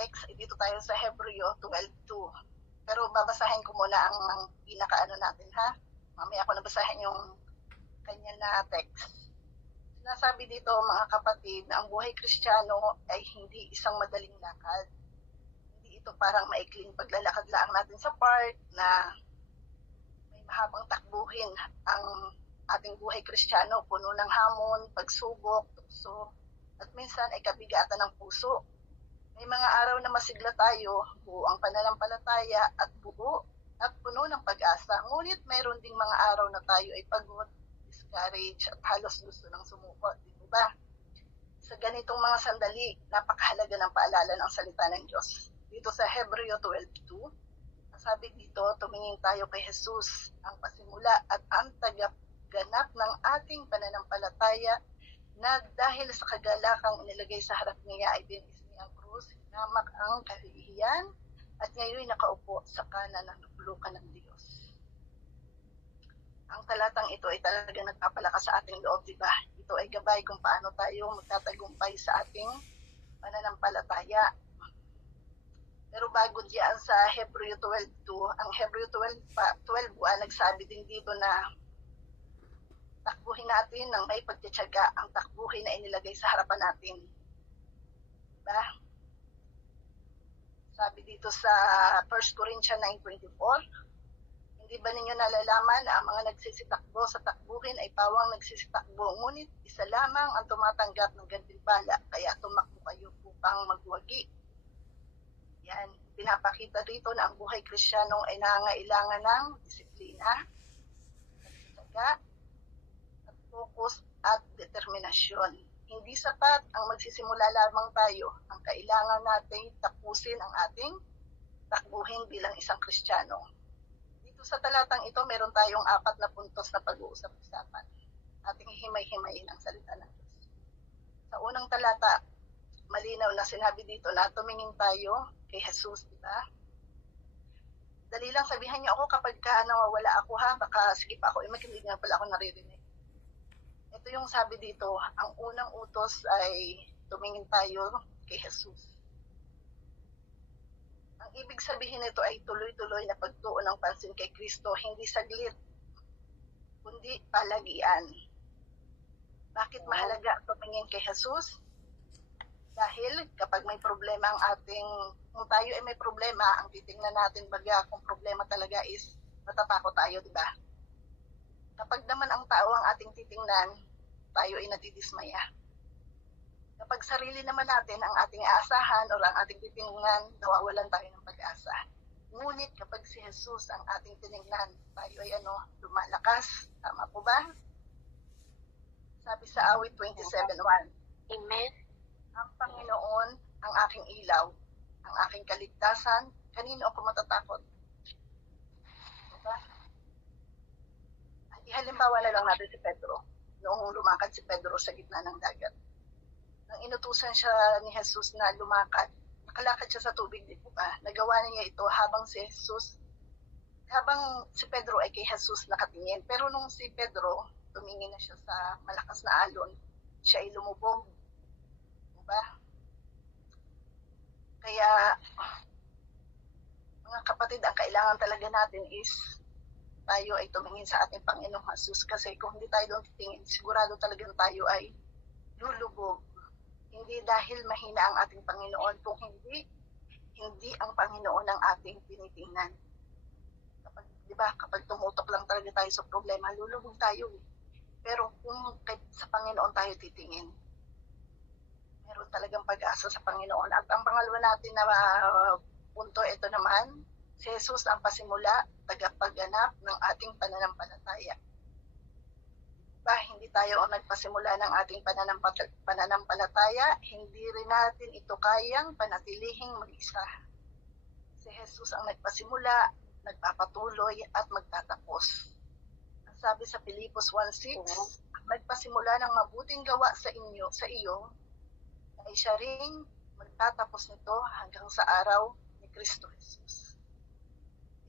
text, dito tayo sa Hebreo 12:2. Pero babasahin ko muna ang pinakaano natin, ha? Mamaya ko nabasahin yung kanya na text. Sinasabi dito, mga kapatid, na ang buhay Kristiyano ay hindi isang madaling lakad. Hindi ito parang maikling paglalakad lang natin sa park na may mahabang takbuhin. Ang ating buhay Kristiyano, puno ng hamon, pagsubok, tukso, at minsan ay kabigatan ng puso. May mga araw na masigla tayo, buo ang pananampalataya at buo at puno ng pag-asa. Ngunit mayroon ding mga araw na tayo ay pagod, discouraged at halos gusto ng sumuko. Di ba? Sa ganitong mga sandali, napakahalaga ng paalala ng salita ng Diyos. Dito sa Hebreo 12:2, sabi dito, tumingin tayo kay Jesus, ang pasimula at ang tagaganap ng ating pananampalataya, na dahil sa kagalakang inilagay sa harap niya ay binis niya ang krus, hinamak ang kahihiyan, at ngayon nakaupo sa kanan ng luklukan ng Diyos. Ang talatang ito ay talagang nagpapalakas sa ating loob, di ba? Ito ay gabay kung paano tayo magtatagumpay sa ating pananampalataya. Pero bago diyan sa Hebreo 12:2, ang Hebreo 12:1 nagsabi din dito na takbuhin natin ng may pagtitiyaga ang takbuhin na inilagay sa harapan natin. Diba? Sabi dito sa 1 Corinthians 9:24, hindi ba ninyo nalalaman na ang mga nagsisitakbo sa takbuhin ay pawang nagsisitakbo, ngunit isa lamang ang tumatanggap ng gantimpala, kaya tumakbo kayo upang magwagi. Yan, pinapakita dito na ang buhay Kristiyano ay nangangailangan ng disiplina, pagtitiyaga, focus at determinasyon. Hindi sapat ang magsisimula lamang tayo. Ang kailangan natin tapusin ang ating takbuhin bilang isang Kristiyano. Dito sa talatang ito, meron tayong 4 na puntos na pag-uusap-usapan. Ating himay-himayin ang salita ng Diyos. Sa unang talata, malinaw na sinabi dito na tumingin tayo kay Jesus, di ba? Dali lang sabihan niyo ako kapag nawawala ako, ha? Baka sige pa ako, makinig nga pala ako naririnig. Ito yung sabi dito, ang unang utos ay tumingin tayo kay Jesus. Ang ibig sabihin nito ay tuloy-tuloy na pagtuon ng pansin kay Kristo, hindi saglit, kundi palagian. Bakit mahalaga tumingin kay Jesus? Dahil kapag may problema kung tayo ay may problema, ang titingnan natin baga kung problema talaga is matatakot tayo, di ba? Kapag naman ang tao ang ating titingnan, tayo ay natidismaya. Kapag sarili naman natin ang ating aasahan o ang ating titingnan, nawawalan tayo ng pag-asa. Ngunit kapag si Jesus ang ating tiningnan, tayo ay lumalakas. Tama po ba? Sabi sa awit 27:1, Amen. ang Panginoon ang aking ilaw, ang aking kaligtasan, kanino ako matatakot? Diba? Halimbawa na lang natin si Pedro. Noong lumakad si Pedro sa gitna ng dagat. Nang inutusan siya ni Jesus na lumakad, nakalakad siya sa tubig, di ba? Nagawa niya ito habang si Pedro ay kay Jesus nakatingin. Pero nung si Pedro, tumingin na siya sa malakas na alon, siya ay lumubog. Diba? Kaya, mga kapatid, ang kailangan talaga natin is tayo ay tumingin sa ating Panginoong Jesus, kasi kung hindi tayo doon titingin, sigurado talagang tayo ay lulubog. Hindi dahil mahina ang ating Panginoon, kung hindi ang Panginoon ang ating tinitingnan. Kapag tumutok lang talaga tayo sa problema, lulubog tayo. Pero kung sa Panginoon tayo titingin, meron talagang pag-asa sa Panginoon. At ang pangalawa natin na punto, ito naman, si Jesus ang pasimula, tagapagganap ng ating pananampalataya. Hindi tayo ang nagpasimula ng ating pananampalataya, hindi rin natin ito kayang panatilihing mag-isa. Si Jesus ang nagpasimula, nagpapatuloy at magtatapos. Ang sabi sa Pilipos 1:6, ang nagpasimula ng mabuting gawa sa iyo, ay siya ring magtatapos nito hanggang sa araw ni Kristo Jesus.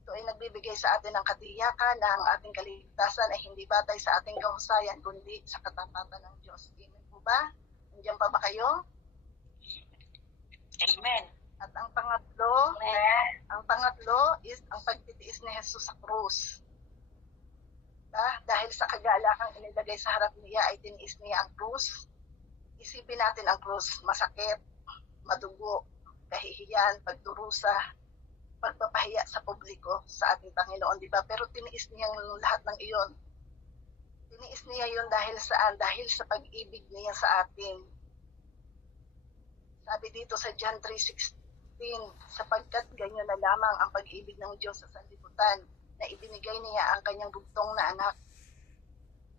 Ito ay nagbibigay sa atin ng katiyakan na ang ating kaligtasan ay hindi batay sa ating kahusayan, kundi sa katapatan ng Diyos. Amen po ba? Nandiyan pa ba kayo? Amen. At ang tiniis ni Jesus sa krus. Dahil sa kagalakang inilagay sa harap niya ay tiniis niya ang krus. Isipin natin ang krus, masakit, madugo, kahihiyan, pagdurusa, pagpapahiya sa publiko sa ating Panginoon, di ba? Pero tiniis niya lahat ng iyon. Tiniis niya yun dahil saan? Dahil sa pag-ibig niya sa atin. Sabi dito sa John 3:16, sapagkat ganyan na lamang ang pag-ibig ng Diyos sa sanlibutan, na ibinigay niya ang kanyang bugtong na anak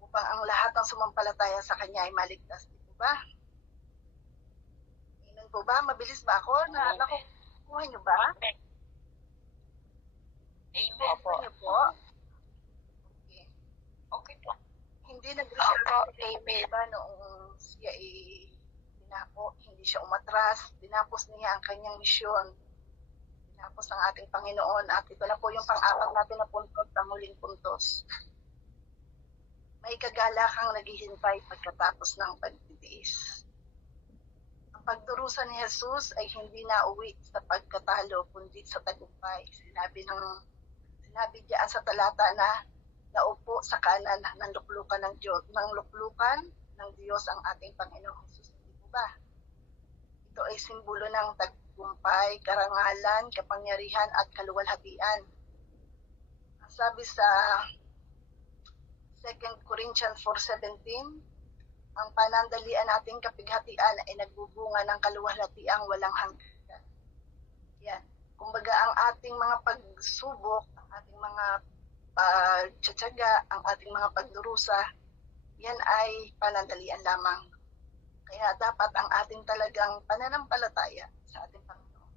upang ang lahat ng sumampalataya sa kanya ay maligtas. Di po ba? Inan po ba? Mabilis ba ako? Nakukuha niyo ba? Amen. Nakukuha niyo po? Okay. Okay po. Hindi nag-reserve ba noong siya dinako, hindi siya umatras, dinapos niya ang kanyang misyon. Tapos ang ating Panginoon, at ito na po yung pang-apat natin na puntos, ang huling puntos. May kagalakang naghihintay pagkatapos ng pagtitiis. Ang pagdurusa ni Jesus ay hindi na uwi sa pagkatalo, kundi sa tagumpay. Sinabi diyan sa talata na naupo sa kanan ng luklukan ng Diyos, ng Diyos ang ating Panginoong Jesus. Hindi po ba? Ito ay simbolo ng tagumpay, karangalan, kapangyarihan at kaluwalhatian. Ang sabi sa 2 Corinthians 4:17, ang panandalian nating kapighatian ay nagbubunga ng kaluwalhatiang walang hanggan. Yan. Kumbaga ang ating mga pagsubok, ang ating mga pagtsatsaga, ang ating mga pagdurusa, yan ay panandalian lamang. Kaya dapat ang ating talagang pananampalataya sa ating Panginoon.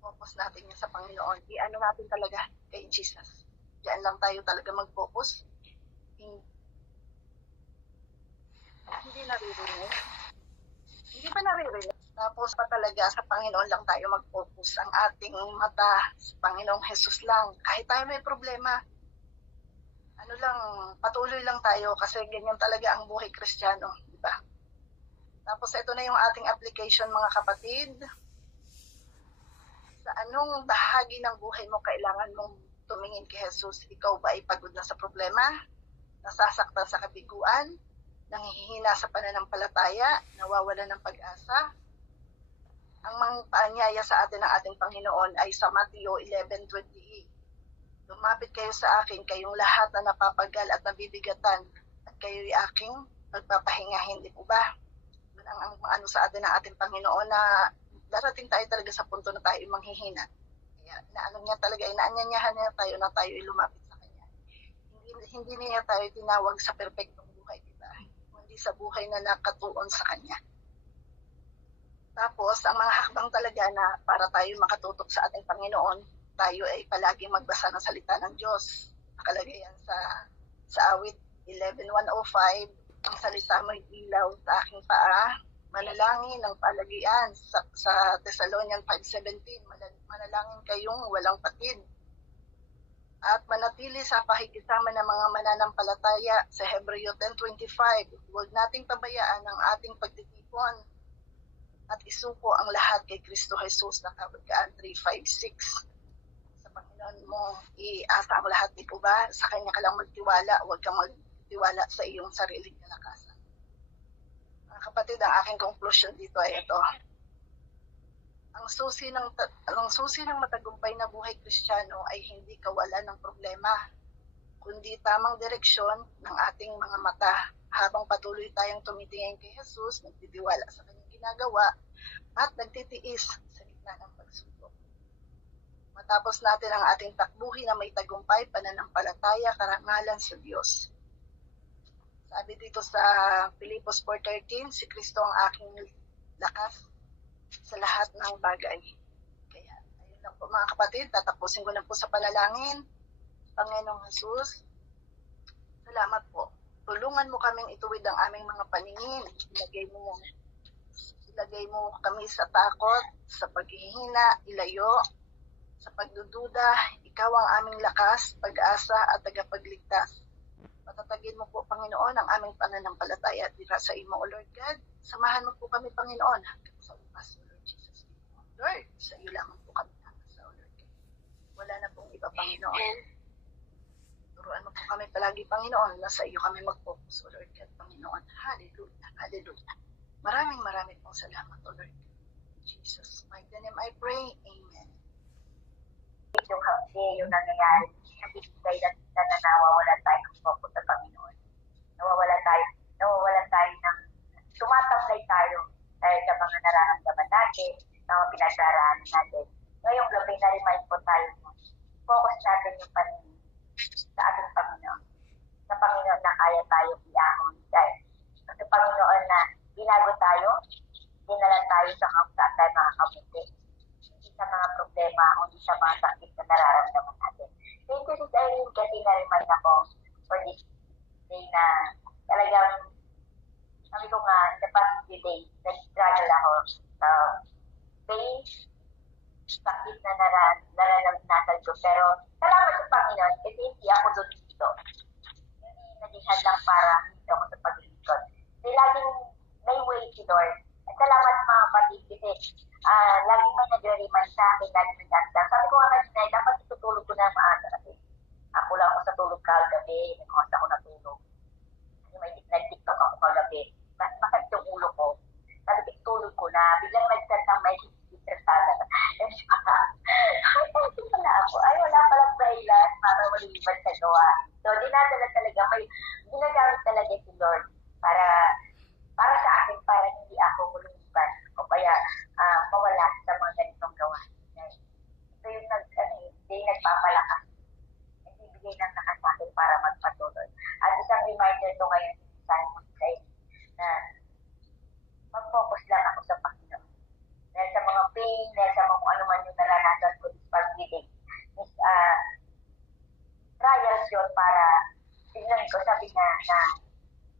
Focus natin yan sa Panginoon. Iano natin talaga kay Jesus. Diyan lang tayo talaga mag-focus. Hindi naririnig. Hindi ba naririnig? Tapos pa talaga sa Panginoon lang tayo mag-focus. Ang ating mata sa Panginoong Jesus lang. Kahit tayo may problema, patuloy lang tayo kasi ganyan talaga ang buhay Kristiyano, di ba? Tapos ito na yung ating application, mga kapatid. Sa anong bahagi ng buhay mo kailangan mong tumingin kay Jesus? Ikaw ba ay pagod na sa problema? Nasasaktan sa kabiguan? Nanghihina sa pananampalataya? Nawawala ng pag-asa? Ang mga paanyaya sa atin ng ating Panginoon ay sa Mateo 11:28. Lumapit kayo sa akin, kayong lahat na napapagal at nabibigatan, at kayo'y aking magpapahingahin. Di po ba? Ang ano sa atin ng ating Panginoon na darating tayo talaga sa punto na tayo manghihina. Kaya inaanyanyahan niya tayo na tayo lumapit sa Kanya. Hindi niya tayo tinawag sa perpektong buhay, di ba? Hindi sa buhay na nakatuon sa Kanya. Tapos, ang mga hakbang talaga na para tayo makatutok sa ating Panginoon, tayo ay palagi magbasa ng salita ng Diyos. Nakalagay yan sa awit 11:105, ang salita mo'y ilaw sa aking paa, manalangin ng palagian sa Thessalonians 5:17, manalangin kayong walang patid. At manatili sa pakikisama ng mga mananampalataya sa Hebreo 10:25, huwag nating pabayaan ang ating pagtitipon at isuko ang lahat kay Kristo Jesus, Nakabagkaan 3:5-6. Panginoon mo, iasa ang lahat, di po ba? Sa Kanya ka lang magtiwala, huwag kang magtiwala sa iyong sariling kalakasan. Mga kapatid, ang aking conclusion dito ay ito. Ang susi ng matagumpay na buhay Kristiyano ay hindi kawalan ng problema, kundi tamang direksyon ng ating mga mata habang patuloy tayong tumitingin kay Jesus, nagtitiwala sa Kanyang ginagawa, at nagtitiis sa gitna ng pagsubok. Matapos natin ang ating takbuhin na may tagumpay, pananampalataya, karangalan sa Diyos. Sabi dito sa Filipos 4:13, si Kristo ang aking lakas sa lahat ng bagay. Kaya, ayun lang po mga kapatid, tatapusin ko na po sa panalangin. Panginoong Jesus, salamat po. Tulungan mo kaming ituwid ang aming mga paningin. Ilagay mo kami sa takot, sa paghihina, ilayo, sa pagdududa. Ikaw ang aming lakas, pag-asa at tagapagligtas. Patatagin mo po, Panginoon, ang aming pananampalataya at dira sa imo, O Lord God. Samahan mo po kami, Panginoon, hanggang sa upas, O Lord Jesus. Lord, sa iyo lamang po kami hanggang sa, O Lord God. ba, Panginoon? Turuan mo po kami palagi, Panginoon. Nasa iyo kami mag-focus, O Lord God, Panginoon. Hallelujah, hallelujah. Maraming pong salamat, O Lord. In Jesus' mighty name I pray. Amen. Yung nangyayari, nagbibigay na nawawala tayo ng focus sa Panginoon. Nawawala tayo ng tumatablay tayo dahil sa mga nararamdaman natin, sa mga pinagdaraanan natin. Ngayong gabi na-remind po tayo focus natin yung paningin sa ating Panginoon. Sa Panginoon na kaya tayo iahon. Dahil sa Panginoon na binago tayo, dinalan tayo sa tayo mga kabuti. Hindi sa mga problema, hindi sa mga sakit na nararamdaman natin. Thank you, Sis Irene, kasi na-remind ako for this day na talagang sabi ko nga, the past few days, nag-struggle ako sa pain, sakit na naranasan ko. Pero salamat sa Panginoon kasi hindi ako doon dito. Hindi naging hadlang para dito ako sa paglilingkod. Kasi laging may way si Lord. At salamat mga kapatid kasi laging may nag-remind sa akin, laging nag-asda. Sabi ko nga na dapat itutulog ko na maaga kasi ako lang ako sa tulog kagabi, nag-oras ako natulog. Kasi may nag-tiktok ako kagabi. Masakit yung ulo ko. Sabi ko, tulog ko na. Biglang nag-send ng message stressada. Ay, pala ako. Ay, wala palang dahilan para maliliban sa gawa. So, dinadala talaga. May ginagamit talaga si Lord para sa akin, para hindi ako maliliban o kaya mawala sa mga ganitong gawa. Ito yung nagpapalakas. Nagbibigay ng lakas sa akin para magpatuloy. At isang reminder to ngayon sa Simon Say na mag-focus lang ako sa Panginoon. Dahil sa mga pain, dahil sa mga ano man yung naranasan ko this past week, trials yun para tignan ko, sabi na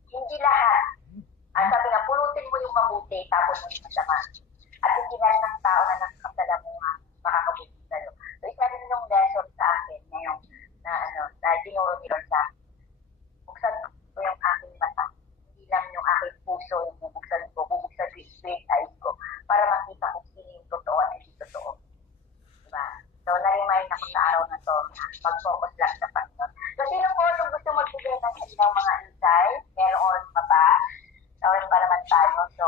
hindi lahat. Sabi na, pulutin mo yung mabuti, tapos mo yung masama. At hindi lahat ng tao na nakakasalamuha, makakabuti sa'yo. So, isa rin yung lesson sa akin ngayong na tinuro ni Lord sa akin. Buksan ko yung aking mata. Hindi lang yung aking puso yung bubuksan ko yung straight eyes ko para makita kung sino yung totoo at hindi totoo. Diba? So, na-remind ako sa araw na to na mag-focus lang sa Panginoon. So, sino po yung gusto magbigay ng kanilang mga insight? Meron pa ba? Tawin pa naman tayo. So,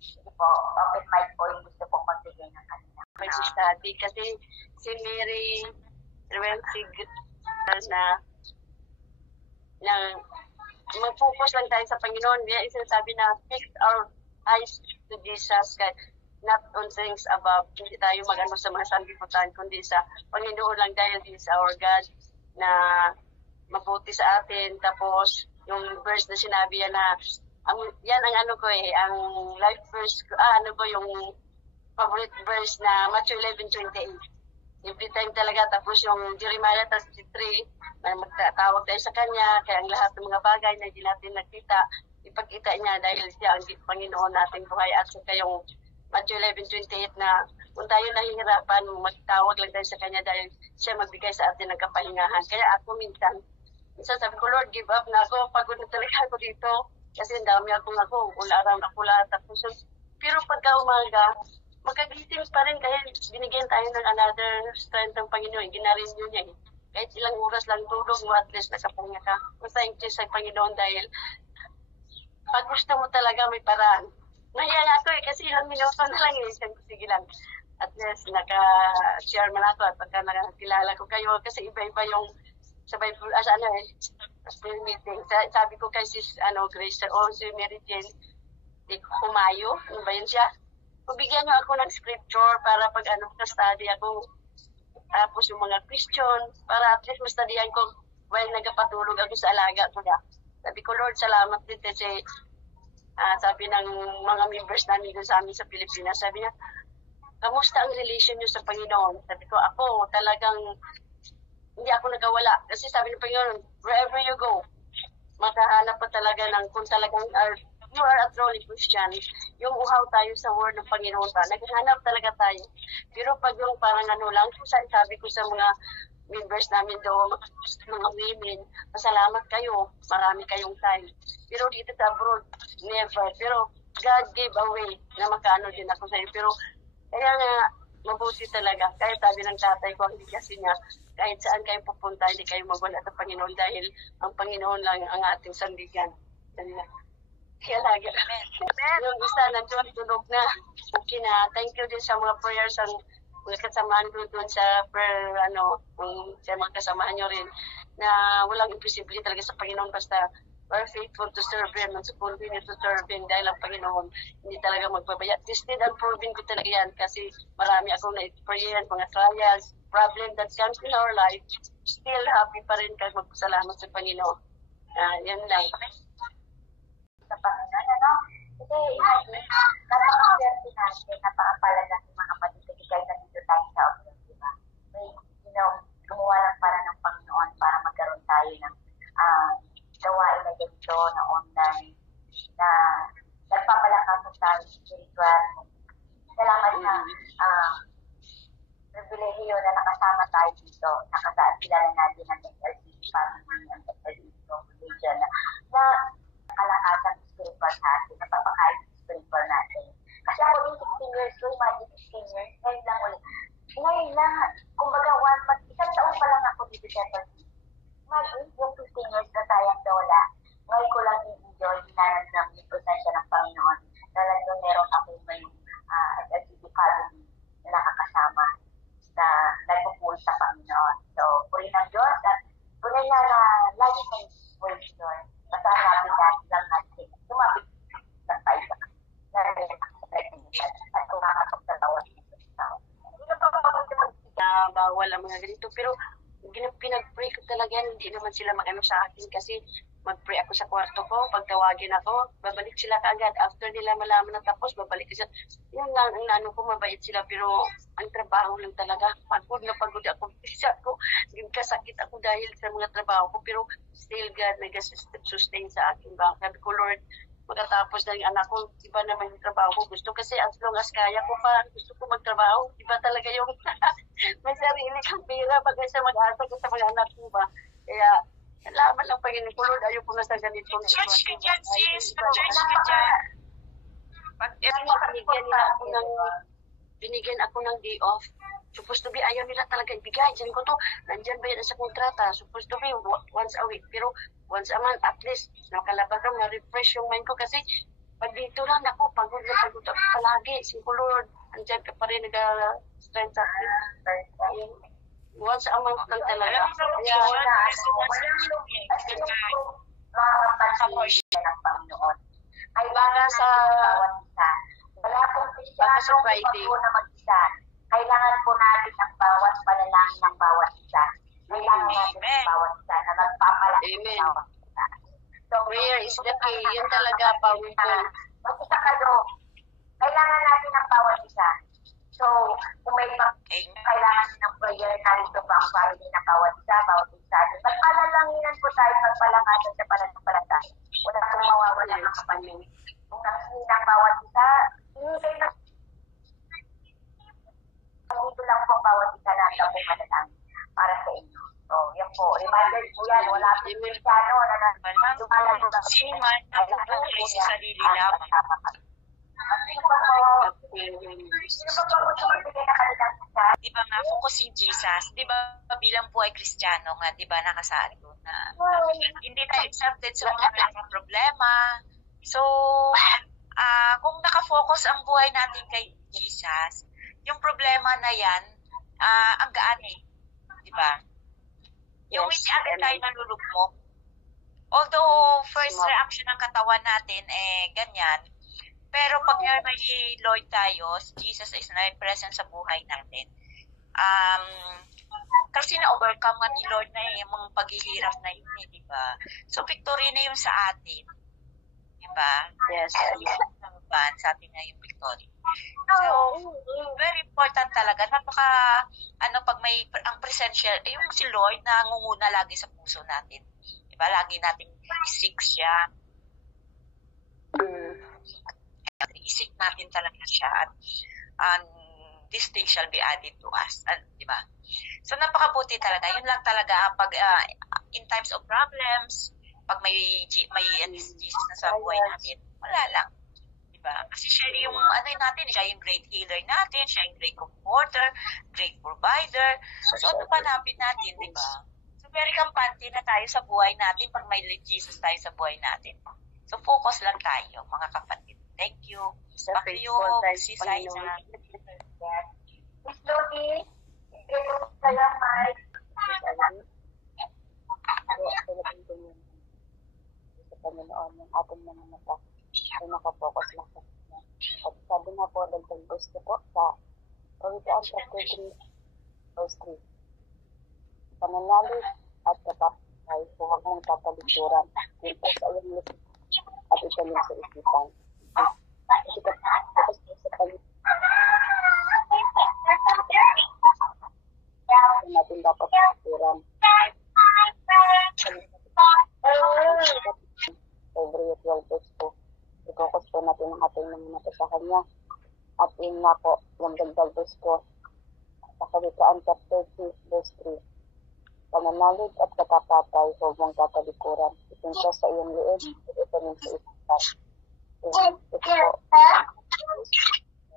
hindi po, open mic po yung gusto pong magbigay ng kanilang. Mag-study kasi si Mary Rewensig na mag-focus lang tayo sa Panginoon. Kaya sinasabi na fix our eyes to Jesus, not on things above. Hindi tayo mag-ano sa mga sanlibutan, kundi sa Panginoon lang dahil He is our God na mabuti sa atin. Tapos, yung verse na sinabi yan na, yan ang ano ko ang life verse ko, yung favorite verse na Matthew 11:28. Every time talaga, tapos yung Jeremiah 3, magtatawag tayo sa Kanya, kaya ang lahat ng mga bagay na hindi natin nakita, ipagkita niya dahil siya ang Panginoon nating buhay. At saka yung Matthew 11:28 na kung tayo nahihirapan, magtawag lang tayo sa Kanya dahil siya magbigay sa atin ng kapahingahan. Kaya ako minsan sabi ko, Lord, give up na ako, pagod na talaga ako dito, kasi ang dami akong wala around ako lahat. Pero pagka umaga, magkagising pa rin kahit binigyan tayo ng another strength ng Panginoon. Ginarenew niya Kahit ilang oras lang tulog mo, at least nakapahinga ka. Thank you sa Panginoon dahil pag gusto mo talaga may paraan. Nahiya ako kasi ilang minuto na lang sige lang. At least naka-share man ako at pagka nakakilala ko kayo kasi iba-iba yung sa Bible, still meeting. Sabi ko kay sis, Grace, si Mary Jane, Humayo, ba yun siya? Bigyan niyo ako ng scripture para pag ka-study ako. Tapos yung mga question, para at least ma-studyan ko while nagpatulog ako sa alaga ko na. Sabi ko, Lord, salamat din kasi sabi ng mga members namin doon sa amin sa Pilipinas, sabi niya, kamusta ang relation niyo sa Panginoon? Sabi ko, ako talagang hindi ako nagawala. Kasi sabi ng Panginoon, wherever you go, makahanap pa talaga ng kung talagang you are a truly Christian, yung uhaw tayo sa word ng Panginoon pa, naghahanap talaga tayo. Pero pag yung parang lang, sabi ko sa mga members namin doon, mga women, masalamat kayo, marami kayong time. Pero dito sa abroad, never. Pero God gave away na makaano din ako sa'yo. Pero kaya nga, mabuti talaga. Kahit sabi ng tatay ko, hindi kasi niya, kahit saan kayo pupunta, hindi kayo mawala sa Panginoon dahil ang Panginoon lang ang ating sandigan. Kaya lagi. Yung isa nandun, tulog na. Okay na. Thank you din sa mga prayers ang mga kasamahan ko doon sa prayer, sa mga kasamahan nyo rin, na walang imposible talaga sa Panginoon basta we're faithful to serve Him and to continue to serve Him dahil ang Panginoon hindi talaga magpabaya. Tested and proven ko talaga yan kasi marami akong na-experience, mga trials, problem that comes in our life, still happy pa rin kahit magpasalamat sa Panginoon. Yan lang. Sa Panginoon, ano? Kasi imagine, napaka-swerte natin, napaka-palad natin mga kapatid, kasi kahit nandito tayo sa office, di ba? May, gumawa lang para ng Panginoon para magkaroon tayo ng gawain na ganito na online, na nagpapalakas tayo spiritual. Salamat sa pribilehiyo na nakasama tayo dito, nakasaan sila na natin ng SLCC family, ang SLCC religion, na kalakasan spiritual sa atin, napapakain spiritual natin. Kasi ako din 16 years, so imagine 16 years, ngayon lang ulit. Ngayon lang, kumbaga, isang taon pa lang ako dito sa SLCC. Imagine, yung 15 years na sayang na wala. Ngayon ko lang i-enjoy, hinaramdam yung presensya ng Panginoon. Talagang meron ako ngayong SLCC family na nakakasama na nagpupul sa Panginoon. So, puri ng Diyos at puri na lagi may words doon. Basta hanapin natin lumapit lang tayo sa narinig at kumakatok sa tawag dito sa tao. Hindi na pa bawal ang mga ganito, pero pinag-pray ko talaga yan, hindi naman sila mag-ano sa akin kasi mag-pray ako sa kwarto ko, pagtawagin ako, babalik sila kaagad. After nila malaman na tapos, babalik sila. Yun lang, ang nano ko, mabait sila, pero ang trabaho lang talaga. Pagod na pagod ako. Isa ko, kasakit ako dahil sa mga trabaho ko, pero still God nag-sustain sa akin ba. Sabi ko, Lord, magkatapos na yung anak ko, iba naman yung trabaho ko. Gusto kasi as long as kaya ko pa, gusto ko magtrabaho. Iba talaga yung may sarili kang pera pag sa mag-asa ko sa mga anak ko ba. Kaya, salamat lang Panginoon ko, Lord, ayoko na sa ganitong Church ka dyan, sis. Church ka dyan. Binigyan ako ng day off. Supposed to be, ayaw nila talaga ibigay. Diyan ko to, nandyan ba yan sa kontrata? Supposed to be once a week. Pero once a month, at least, nakalabas ko, na-refresh yung mind ko. Kasi pag dito lang ako, pagod na pagod ako palagi. Sige, Lord, andyan ka pa rin nag-strength sa akin. Once a month lang talaga. makakapagsilbi ng Panginoon. Kailangan sa bawat isa. Wala pong Kristiyanong pag-o na mag-isa. Kailangan po natin ang bawat panalangin ng bawat isa. Kailangan natin ang bawat isa na magpapalaki ng bawat isa. So, prayer is the key. Yan talaga, powerful. Mag-isa kayo. Kailangan natin ang bawat isa. So, kung may kailangan ng prayer, narito pa ang family ng bawat isa. Pagpalalanginan po tayo, pagpalakasan sa pananampalataya. Wala kong mawawala ng kapatid. Kung nangingin ang bawat isa, hinihintay na dito lang po ang bawat isa na ang po manalangin para sa inyo. So, yan po. Reminder po yan. Wala po yung Kristiano na lumalago ng sino man nabubuhay sa sarili lang. Sino ba po gusto magbigay na kanilang isa? Di ba nga, focusing Jesus, di ba bilang buhay Kristiyano nga, di ba nakasaad doon na hindi tayo accepted sa mga problema. So, kung nakafocus ang buhay natin kay Jesus, yung problema na yan, ang gaan eh. Di ba? Yung hindi agad tayo nalulugmok. Although, first reaction ng katawan natin, ganyan. Pero pag may Lord tayo, Jesus is na present sa buhay natin. Kasi na-overcome nga ni Lord na yung mga paghihirap na yun, di ba? So, victory na yun sa atin. Di ba? Yes. Sa atin na yung victory. So, very important talaga. Pag may, ang presensya, yung si Lord na ngunguna lagi sa puso natin. Di ba? Lagi natin isik siya. Isik natin talaga siya. At this thing shall be added to us. Di ba? So, napakabuti talaga. Yun lang talaga pag in times of problems, pag may Jesus na sa buhay natin, wala lang. ba? Kasi siya yung, ano natin, siya yung great healer natin, siya yung great comforter, great provider. So, ano pa natin, di ba? So, very kampante na tayo sa buhay natin pag may Jesus tayo sa buhay natin. So, focus lang tayo, mga kapatid. Thank you. Back to you, Sis Aiza. Miss Lodi, kaya Mike. Sa Panginoon, yung ating mga mata ay nakapokus lang sa Kanya. At sabi nga po, dagdag gusto po sa Kawikaan chapter 3, verse 3. Pananalig at kapapay, huwag mong tatalikuran. Yun po sa iyong lisip at italim sa isipan. Kasi kapapos po sa Panginoon, natin dapat talikuran. February 12 verse 2. I-focus po natin ang ating mga mata sa Kanya. At yun nga po, yung dagdag verse ko, sa Kawikaan chapter 2, verse 3. Pananalig at katapatay, huwag mong tatalikuran. Itinsa sa iyong liig, itanim sa isipan. Ito po,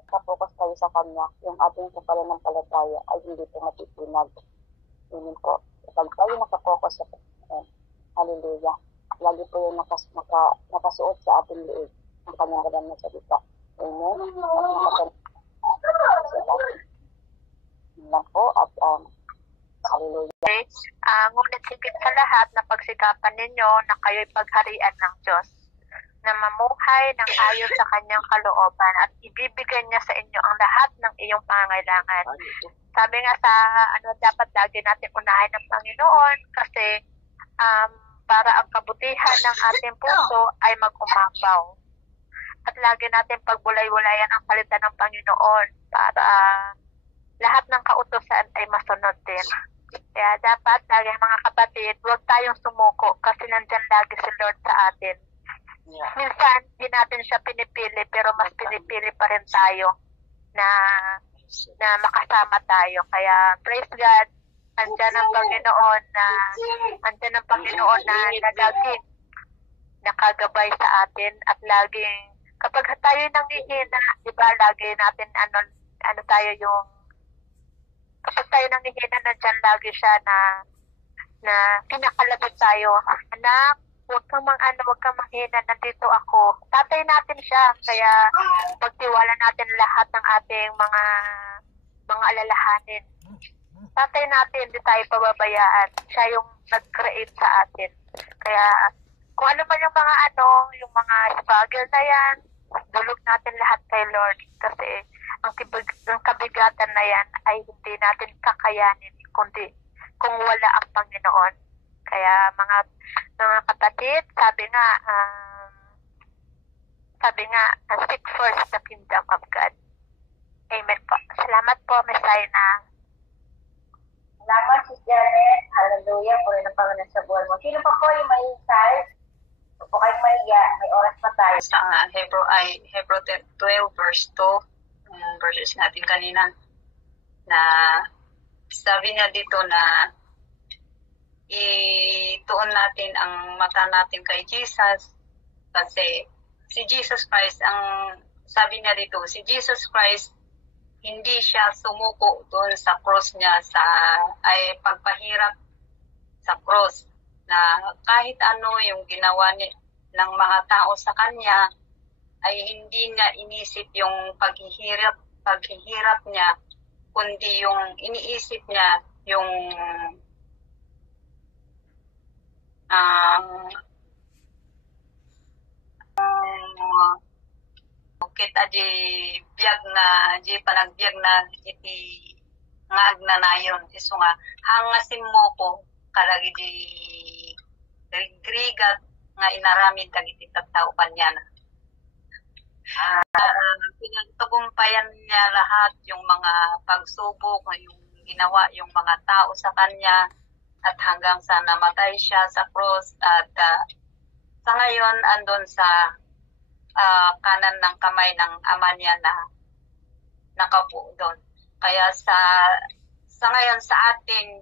kapokus tayo sa Kanya, yung ating kapananampalataya ay hindi po matitinag. Yun po, kapag tayo nakapokus sa Panginoon, hallelujah, lagi po yung nakasuot sa ating liig ang kanyang ganang na salita. Amen? At nakasuot sa ating lang po at hallelujah. Ngunit higit sa lahat na pagsikapan ninyo na kayo'y pagharian ng Diyos, na mamuhay ng ayon sa kanyang kalooban at ibibigay niya sa inyo ang lahat ng iyong pangangailangan. Sabi nga sa dapat lagi natin unahin ng Panginoon kasi para ang kabutihan ng ating puso ay mag-umapaw. At lagi natin pagbulay-bulayan ang salita ng Panginoon para lahat ng kautusan ay masunod din. Kaya dapat lagi mga kapatid, huwag tayong sumuko kasi nandyan lagi si Lord sa atin. Minsan, di natin siya pinipili pero mas pinipili pa rin tayo na makasama tayo. Kaya praise God, andyan ang Panginoon na laging nakagabay sa atin at laging kapag tayo nanghihina, di ba, lagi natin tayo yung kapag tayo nanghihina, nandyan lagi siya na kinakalabot tayo. Anak, huwag kang manghina, nandito ako. Tatay natin siya, kaya pagtiwala natin lahat ng ating mga alalahanin. Tatay natin, hindi tayo pababayaan. Siya yung nag-create sa atin. Kaya, kung ano man yung mga struggle na yan, bulog natin lahat kay Lord. Kasi, ang kabigatan na yan ay hindi natin kakayanin, kundi kung wala ang Panginoon. Kaya, mga kapatid, sabi nga, seek first the kingdom of God. Amen po. Salamat po, Miss Aina. Salamat, Sis Janet. Hallelujah. Puri ng Panginoon sa buwan mo. Sino pa po yung may insight? Huwag po kayong mahiya. May oras pa tayo. Sa Hebrew 12 verse 2, verses natin kanina, na sabi niya dito na ituon natin ang mata natin kay Jesus kasi si Jesus Christ, ang sabi niya dito, si Jesus Christ hindi siya sumuko doon sa cross niya ay pagpahirap sa cross na kahit ano yung ginawa ng mga tao sa kanya ay hindi niya inisip yung paghihirap niya, kundi yung iniisip niya yung kita di biyag na di panagbiag na iti ngag na nayon iso nga hangasin mo ko karagi di rigrigat nga inaramid dagiti tattao kanyan. Pinagtagumpayan niya lahat yung mga pagsubok, yung ginawa yung mga tao sa kanya at hanggang sa namatay siya sa cross at sa ngayon andon sa kanan ng kamay ng ama niya na nakapo doon. Kaya sa ngayon sa atin,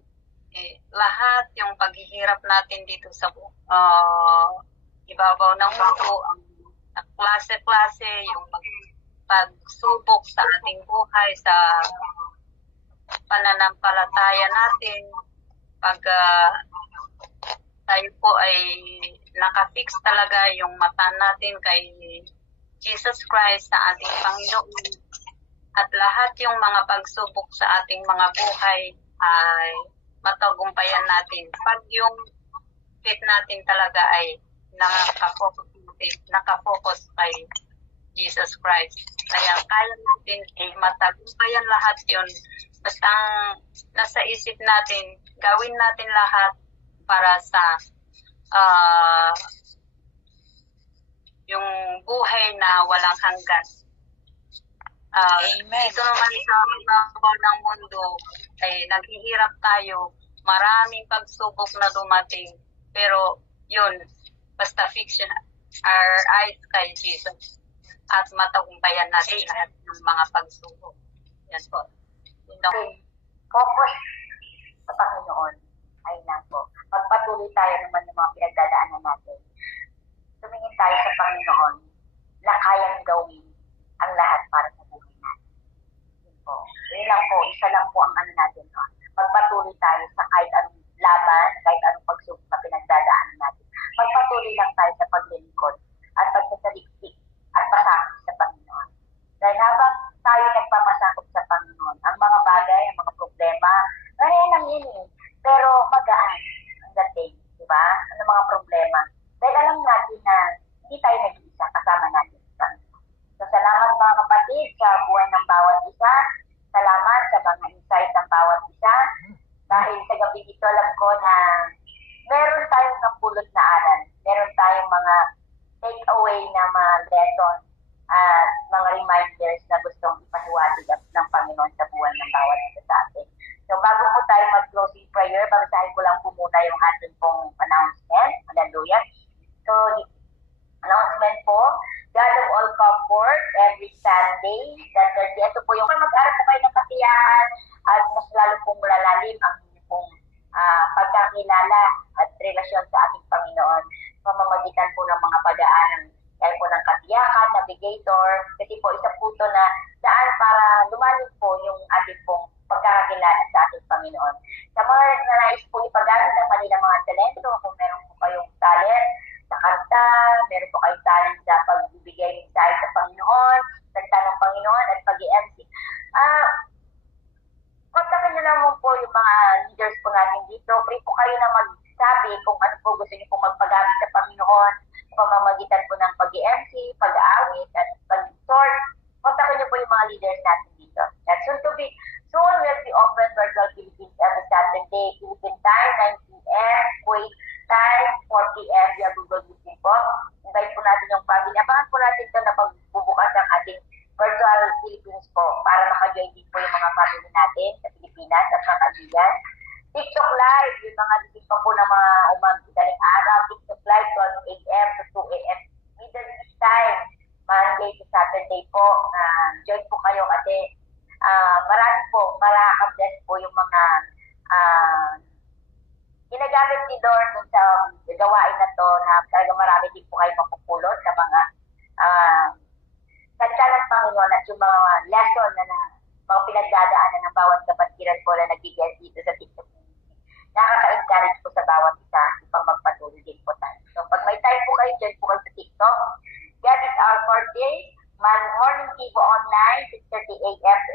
lahat yung paghihirap natin dito sa ibabaw ng mundo, klase-klase, yung pagsubok sa ating buhay, sa pananampalataya natin, pag tayo po ay nakafix talaga yung mata natin kay Jesus Christ na ating Panginoon, at lahat yung mga pagsubok sa ating mga buhay ay matagumpayan natin. Pag yung faith natin talaga ay nakafocus kay Jesus Christ. Kaya kaya natin matagumpayan lahat yun. Basta nasa isip natin, gawin natin lahat para sa yung buhay na walang hanggan. Amen. Dito naman sa ibabaw ng mundo ay naghihirap tayo. Maraming pagsubok na dumating. Pero yun, basta fix our eyes kay Jesus at matagumpayan natin lahat ng mga pagsubok. Yan po. Focus sa Panginoon. Ay lang po. Magpatuloy tayo naman ng mga pinagdadaanan natin. Tumingin tayo sa Panginoon na kayang gawin ang lahat para sa buhay natin. Yun po. Yun lang po. Isa lang po ang ano natin. Magpatuloy tayo sa kahit anong laban, kahit anong pagsubok na pinagdadaanan natin. Magpatuloy lang tayo sa paglilingkod at pagsasaliksik at pasakot sa Panginoon. Dahil habang tayo nagpapasakot sa Panginoon, ang mga bagay, ang mga problema, ganyan ang yun. Pero magaan ang dating, di ba? Ano mga problema? Dahil alam natin na hindi tayo nag-iisa, kasama natin sa Panginoon. So salamat mga kapatid sa buhay ng bawat isa. Salamat sa mga insight ng bawat isa. Dahil sa gabi ito, alam ko na meron tayong napulot na aral. Meron tayong mga take-away na mga lessons at mga reminders na gustong ipahiwatig ng Panginoon sa buhay ng bawat isa sa atin. So bago po tayo mag-closing prayer, babasahin ko lang po muna yung ating pong announcement. Hallelujah. So, announcement po, God of all comfort, every Sunday, ito po yung mag-aral po kayo ng kasiyahan at mas lalo pong malalalim ang inyong pagkakilala at relasyon sa ating Panginoon. Pamamagitan po ng mga pag-aaral kaya po ng katiyakan, navigator, kasi po isa po ito na daan para lumalim po yung ating pong pagkakakilala sa ating Panginoon. Sa mga nais po ipagamit ang kanilang mga talento, kung meron po kayong talent sa kanta, meron po kayong talent sa pagbibigay mensahe sa Panginoon, salita ng Panginoon at pag-i-MC. Kontakin nyo naman po yung mga leaders po natin dito. Free po kayo na magsabi kung ano po gusto nyo po magpagamit sa Panginoon, pamamagitan po ng pag-i-MC, pag-aawit, at pag-sort. Kontakin nyo po yung mga leaders natin dito. At soon will be open Virtual Philippines every Saturday, Philippine time, 9 p.m., Kuwait time, 4 p.m. via Google Meeting po. Invite po natin yung family. Abangan po natin ito na pagbubukas ng ating Virtual Philippines po para maka-join din po yung mga family natin sa Pilipinas at mga kaibigan. TikTok Live, yung mga lisip pa po ng mga umag-daling araw. TikTok Live, 12 a.m. to 2 a.m. Middle East time, Monday to Saturday po. Join po kayo kasi marami po, bless po yung mga ginagamit ni Lord dun sa gawain na to na talaga marami din po kayo mapupulot sa mga salita ng Panginoon at yung mga lesson na mga pinagdadaanan ng bawat kapatiran po na nag-guest dito sa TikTok. Nakaka-encourage po sa bawat isa upang magpatuloy din po tayo. So pag may time po kayo dyan po sa TikTok, that is our birthday, morning Tivo online, 6:30 a.m. to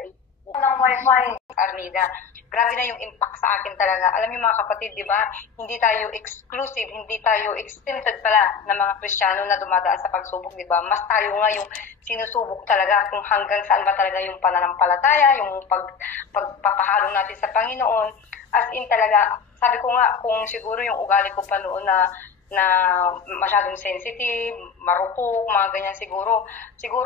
8 ng Wi-Fi, Arnida. Grabe na yung impact sa akin talaga. Alam niyo mga kapatid, di ba? Hindi tayo exclusive, hindi tayo exempted pala ng mga Kristiyano na dumadaan sa pagsubok, di ba? Mas tayo nga yung sinusubok talaga kung hanggang saan ba talaga yung pananampalataya, yung pagpapahalo natin sa Panginoon. As in talaga, sabi ko nga, kung siguro yung ugali ko pa noon na masyadong sensitive, marupok, mga ganyan siguro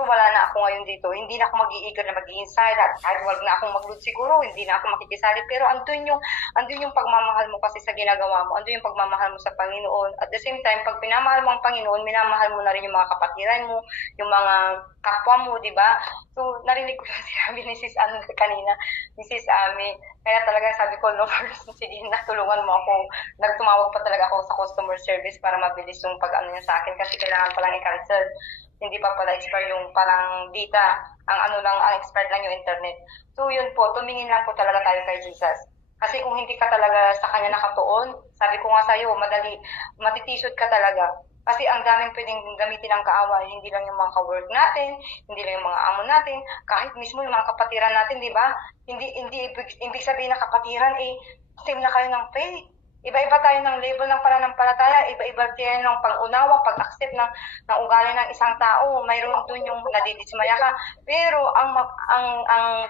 wala na ako ngayon dito. Hindi na ako mag-iigal na mag-i-inside at kahit wag na akong mag-load siguro, hindi na ako makikisali. Pero andun yung pagmamahal mo kasi sa ginagawa mo. Andun yung pagmamahal mo sa Panginoon. At the same time, pag pinamahal mo ang Panginoon, minamahal mo na rin yung mga kapatiran mo, yung mga kapwa mo, di ba? So, narinig ko na sinabi ni Sis kanina, ni Sis Ami. Kaya talaga sabi ko, Lord, sige, natulungan mo ako. Nagtumawag pa talaga ako sa customer service para mabilis yung pag-ano niya sa akin kasi kailangan palang i-cancel. hindi pa pala expire yung parang data, ang expired lang yung internet. So yun po, tumingin lang po talaga tayo kay Jesus. Kasi kung hindi ka talaga sa kanya nakatuon, sabi ko nga sa'yo, matitisod ka talaga. Kasi ang daming pwedeng gamitin ng kaaway, hindi lang yung mga ka-work natin, hindi lang yung mga amo natin, kahit mismo yung mga kapatiran natin, di ba? Hindi ibig sabihin na kapatiran, same na kayo ng faith. Iba-iba tayo ng level ng pananampalataya, iba-iba tayo ng pag-unawa, pag-accept ng ugali ng isang tao. Mayroon doon yung nadidismaya ka. Pero ang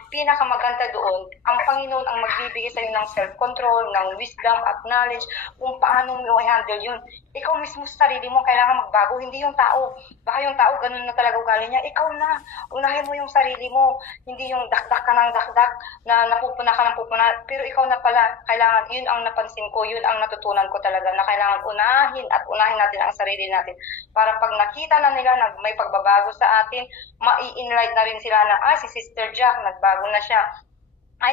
pinakamaganda doon, ang Panginoon ang magbibigay sa iyo ng self-control, ng wisdom at knowledge kung paano mo i-handle yun. Ikaw mismo sa sarili mo kailangan magbago, hindi yung tao. Baka yung tao ganun na talaga ugali niya. Ikaw na, unahin mo yung sarili mo. Hindi yung dakdak ka ng dakdak na napupuna ka ng pupuna. Pero ikaw na pala, kailangan, yun ang napansin ko, yun ang natutunan ko talaga na kailangan unahin natin ang sarili natin para pag nakita na nila na may pagbabago sa atin, mai-enlight na rin sila na si Sister Jack nagbago na siya,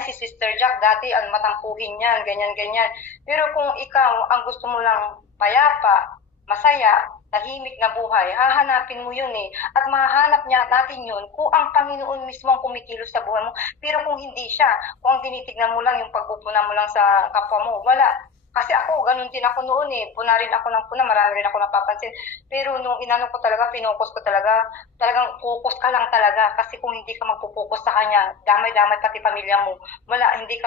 si Sister Jack dati ang matampuhin niyan, ganyan. Pero kung ikaw ang gusto mo lang payapa, masaya, tahimik na buhay, hahanapin mo yun at mahahanap natin yun kung ang Panginoon mismo ang kumikilos sa buhay mo. Pero kung hindi siya, kung ang tinitignan mo lang yung pagpupuna mo lang sa kapwa mo, wala. Kasi ako, ganun din ako noon Puna rin ako ng puna, marami rin ako napapansin. Pero nung inano ko talaga, pinocus ko talaga, talagang focus ka lang talaga. Kasi kung hindi ka magpo-focus sa kanya, damay-damay pati pamilya mo. Wala, hindi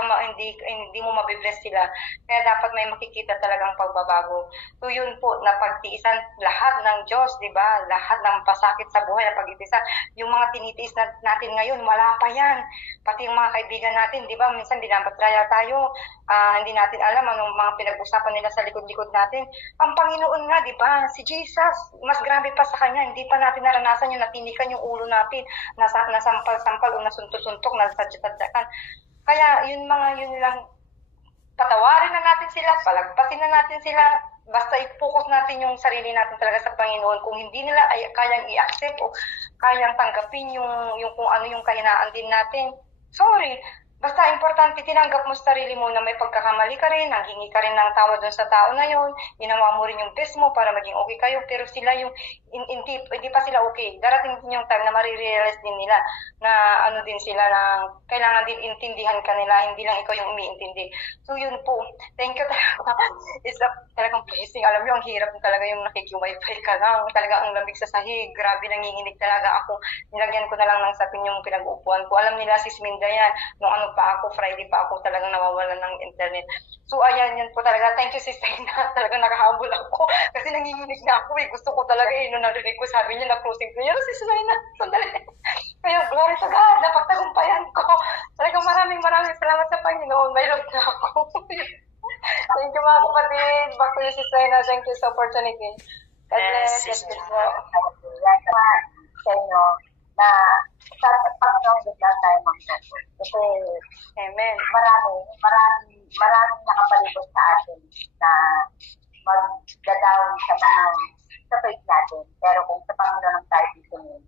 mo mabibless sila. Kaya dapat may makikita talagang pagbabago. So yun po, napagtiisan lahat ng Diyos, di ba? Lahat ng pasakit sa buhay, napag-itisa. Yung mga tinitiis natin ngayon, wala pa yan. Pati yung mga kaibigan natin, di ba? Minsan binabatraya tayo, hindi natin alam anong mga pinag-usapan nila sa likod-likod natin. Ang Panginoon nga, di ba? Si Jesus, mas grabe pa sa kanya. Hindi pa natin naranasan yung natinikan yung ulo natin, nasampal-sampal o nasuntok-suntok, nasadyakan. Kaya yun lang, patawarin na natin sila, palagpasin na natin sila, basta i-focus natin yung sarili natin talaga sa Panginoon. Kung hindi nila ay kayang i-accept o kayang tanggapin yung kung ano yung kahinaan din natin, sorry. Basta importante, tinanggap mo sa sarili mo na may pagkakamali ka rin, nanghingi ka rin ng tawad doon sa tao na yun, ginawa mo rin yung best mo para maging okay kayo, pero sila yung, hindi pa sila okay. Darating din yung time na marirealize din nila na din sila na kailangan din intindihan ka nila, hindi lang ikaw yung umiintindi. So yun po, thank you talaga. It's talagang blessing. Alam mo, ang hirap talaga yung nakiki-wifi ka lang. Talaga ang lamig sa sahig. Grabe, nanginginig talaga ako. Nilagyan ko na lang ng sapin yung pinag-uupuan ko. Alam nila, Sis Minda yan, nung pa ako, Friday pa ako talagang nawawalan ng internet. So, ayan, yan po talaga. Thank you, Sister na. Talagang nakahabol ako. Kasi nanginginig na ako. Gusto ko talaga nung narinig ko, sabi niya na closing prayer, Sister na, sandali. Kaya, glory to God, napagtagumpayan ko. Talagang maraming salamat sa Panginoon. May love na ako. Thank you, mga kapatid. Back to you, Sister na. Thank you sa opportunity. God bless. Yes, po. Sa inyo na sa Panginoon lang tayo mag-focus. Kasi Amen. Maraming nakapalibot sa atin na mag-down sa faith natin. Pero kung sa Panginoon ang tayo titingin,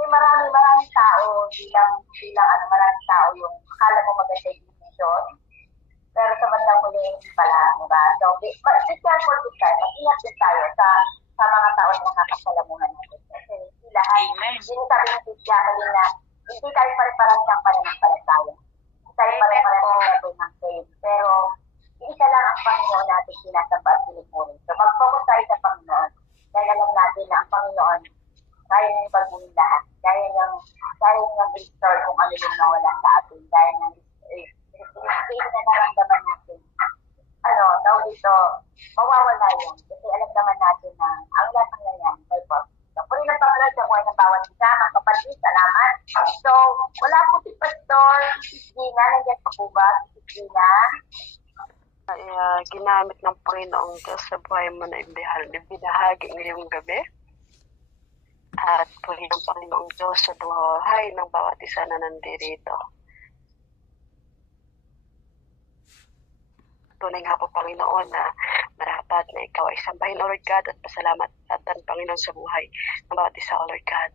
maraming tao, maraming tao yung akala mo maganda yung decision, pero sa bandang huli, hindi pala, diba? So, Christian for this time, mag-ingat din tayo sa mga tao na nakakasalamuhan natin. Kasi sila sinasabi ng Sis Jacqueline na hindi tayo pare-parang ng pananampalataya. Hindi tayo pare-parang ng level ng faith. Pero, isa lang ang Panginoon natin sinasamba at pinipunin. So, mag-focus tayo sa Panginoon. Dahil alam natin na ang Panginoon, kaya niyang pagbuhin lahat. Kaya niyang restore kung ano yung nawala sa atin. Kaya niyang faith na naramdaman natin. Tawag dito, mawawala yan. Kasi alam naman natin na ang lahat ng yan, may purpose. So, puri ng Panginoon sa buhay ng bawat isa, mga kapatid, salamat. So, wala po si Pastor, si Gina, nandiyan pa po ba? Si Gina? Ginamit ng Panginoong Diyos sa buhay mo na ibinahagi ngayong gabi. At puri ng Panginoong Diyos sa buhay ng bawat isa na nandito. Tunay nga po, Panginoon, na marapat na ikaw ay sambahin, Lord God, at pasalamat kapahintatan, Panginoon, sa buhay ng bawat isa, O Lord God.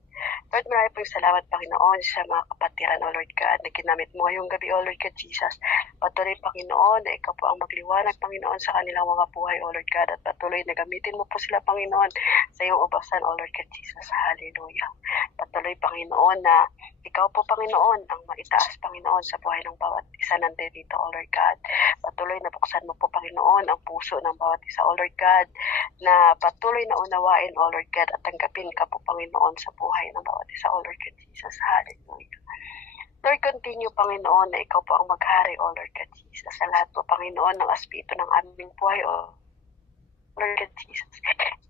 Lord, marami pong salamat, Panginoon, sa mga kapatiran, O Lord God, na ginamit mo ngayong gabi, O Lord God Jesus. Patuloy, Panginoon, na ikaw po ang magliwanag, Panginoon, sa kanilang mga buhay, O Lord God, at patuloy na gamitin mo po sila, Panginoon, sa iyong ubasan, O Lord God Jesus. Hallelujah. Patuloy, Panginoon, na ikaw po, Panginoon, ang maitaas, Panginoon, sa buhay ng bawat isa nandito, O Lord God. Patuloy na buksan mo po, Panginoon, ang puso ng bawat isa, O Lord God, na patuloy na unawain, O Lord God, at tanggapin ka po, Panginoon, sa buhay ng bawat isa, O Lord God Jesus. Hallelujah. Lord, continue, Panginoon, na ikaw po ang maghari, O Lord God Jesus, sa lahat po, Panginoon, ng aspeto ng aming buhay, O Lord God Jesus.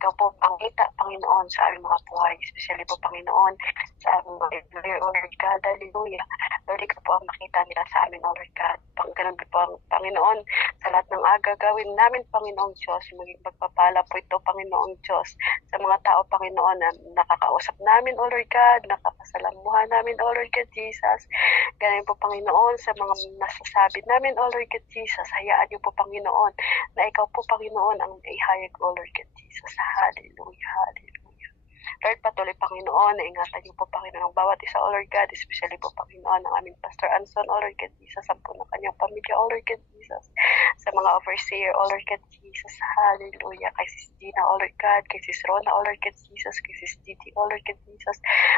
Ikaw po ang kita, Panginoon, sa aming mga buhay, especially po, Panginoon, sa aming mga employer, O Lord God. Hallelujah. Lord, ikaw po ang makita nila sa amin, O Lord God. Ganun po ang Panginoon, sa lahat ng gagawin namin, Panginoong Diyos, maging pagpapala po ito, Panginoong Diyos, sa mga tao, Panginoon, na nakakausap namin, O Lord God, nakakasalamuhan namin, O Lord God Jesus. Ganun po, Panginoon, sa mga nasasabi namin, O Lord God Jesus. Hayaan niyo po, Panginoon, na ikaw po, Panginoon, ang ihayag, O Lord God Jesus. Hallelujah, hallelujah. Lord, patuloy, Panginoon, na ingatan niyo po, Panginoon, ang bawat isa, O Lord God, especially po, Panginoon, ang aming Pastor Anson, O Lord God Jesus, ang po ng kanyang pamilya, O Lord God Jesus, sa mga overseer, O Lord God Jesus, hallelujah, kay Sis Gina, O Lord God, kay Sis Rona, O Lord God Jesus, kay Sis Gigi, O Lord God Jesus,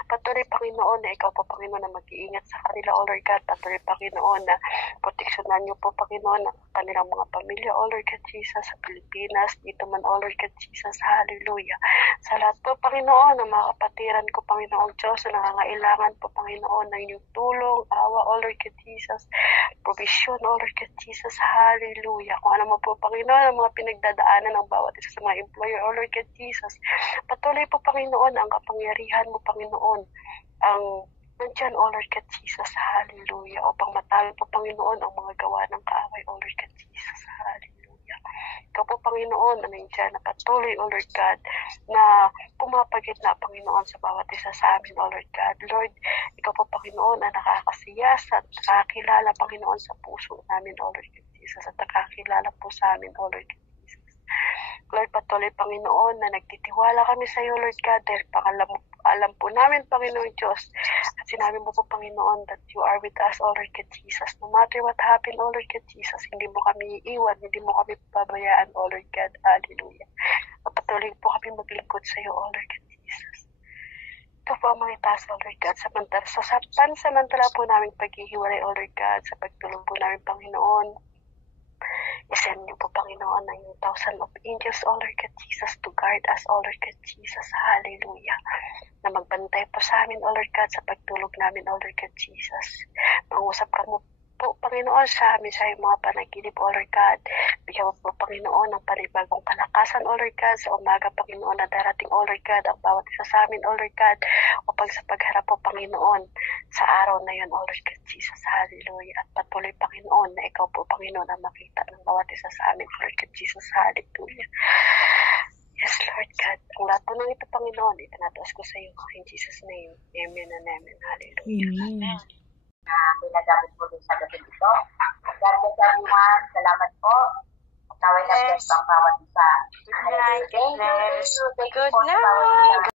patuloy, Panginoon, na ikaw po, Panginoon, na mag-iingat sa kanila, O Lord God, patuloy, Panginoon, na proteksyonan niyo po, Panginoon, ang kanilang mga pamilya, O Lord God Jesus, sa Pilipinas, dito man, O Lord God Jesus, hallelujah, sa lahat po, Panginoon, ng mga kapatiran ko, Panginoong Diyos, na nangangailangan po, Panginoon, ng inyong tulong, awa, O Lord God Jesus, provision, O Lord God Jesus, hallelujah. Kung ano mo po, Panginoon, ang mga pinagdadaanan ng bawat isa sa mga employer, O Lord God Jesus, patuloy po, Panginoon, ang kapangyarihan mo, Panginoon, ang nandyan, O Lord God Jesus, hallelujah, upang matalo po, Panginoon, ang mga gawa ng kaaway, O Lord God Jesus, hallelujah. Ikaw po, Panginoon, na nandiyan na patuloy, O Lord God, na pumapagitna, Panginoon, sa bawat isa sa amin, O Lord God. Lord, ikaw po, Panginoon, na nakakasiyas at nakakilala, Panginoon, sa puso namin, O Lord God Jesus, at nakakilala po sa amin, O Lord God Jesus. Lord, patuloy, Panginoon, na nagtitiwala kami sa iyo, Lord God, dahil alam po namin, Panginoon Diyos, at sinabi mo po, Panginoon, that you are with us, O Lord God Jesus. No matter what happened, O Lord God Jesus, hindi mo kami iiwan, hindi mo kami pabayaan, O Lord God. Hallelujah. Patuloy po kami maglingkod sa iyo, O Lord God Jesus. Ito po ang mga itaas, O Lord God, sa pansamantala po namin paghihiwalay, O Lord God, sa pagtulong po namin, Panginoon. Isend niyo po, Panginoon, ng 1,000 of angels, O Lord God Jesus, to guard us, O Lord God Jesus. Hallelujah. Na magbantay po sa amin, O Lord God, sa pagtulog namin, O Lord God Jesus. Mangusap ka mo po, Panginoon, sa amin sa iyong mga panaginip, O Lord God. Bigyan mo po, Panginoon, ng panibagong kalakasan, O Lord God, sa umaga, Panginoon, na darating, O Lord God, ang bawat isa sa amin, O Lord God, upang sa pagharap po, Panginoon, sa araw na yun, O Lord God Jesus, hallelujah. At patuloy, Panginoon, na ikaw po, Panginoon, ang makita ng bawat isa sa amin, Lord God Jesus, hallelujah. Yes, Lord God. Ang lahat po ng ito, Panginoon, itinataas ko sa iyo, in Jesus' name. Amen and amen. Hallelujah. Amen. Pinagamit po din sa gabi ito. God bless everyone. Salamat po. Naway na bless ang bawat isa. Good night. Good night.